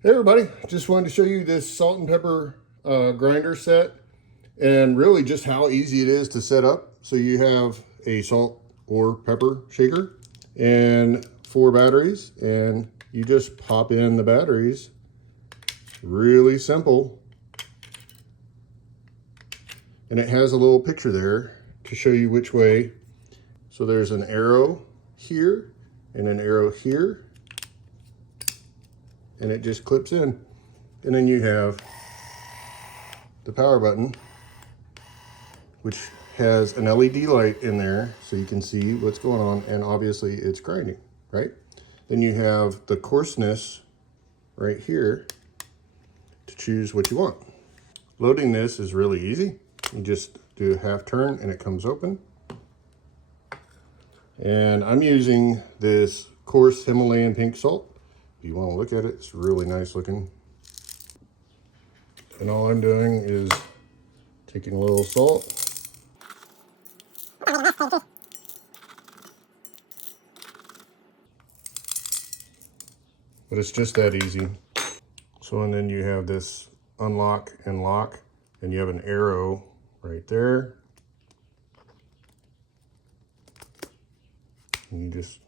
Hey everybody, just wanted to show you this salt and pepper grinder set and really just how easy it is to set up. So you have a salt or pepper shaker and 4 batteries, and you just pop in the batteries. Really simple. And it has a little picture there to show you which way. So there's an arrow here and an arrow here, and it just clips in. And then you have the power button, which has an LED light in there so you can see what's going on, and obviously it's grinding, right? Then you have the coarseness right here to choose what you want. Loading this is really easy. You just do a half turn and it comes open. And I'm using this coarse Himalayan pink salt. If you want to look at it, it's really nice looking. And all I'm doing is taking a little salt. But it's just that easy. So, and then you have this unlock and lock, and you have an arrow right there. And you just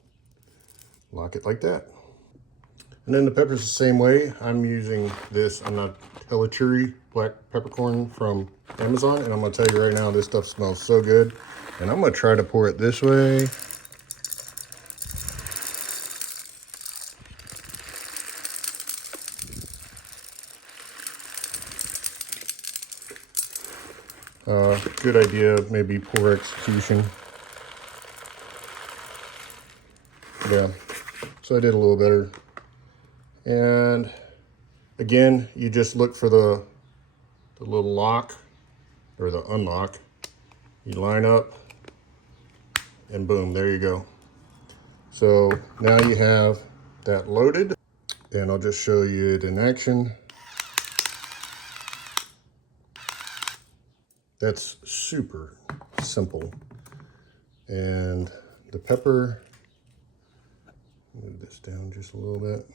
lock it like that. And then the pepper's the same way. I'm using this, I'm not Cherry black peppercorn from Amazon, and I'm gonna tell you right now, this stuff smells so good. And I'm gonna try to pour it this way. Good idea, maybe poor execution. Yeah, so I did a little better. And again, you just look for the little lock or the unlock. You line up and boom, there you go. So now you have that loaded, and I'll just show you it in action. That's super simple. And the pepper, move this down just a little bit.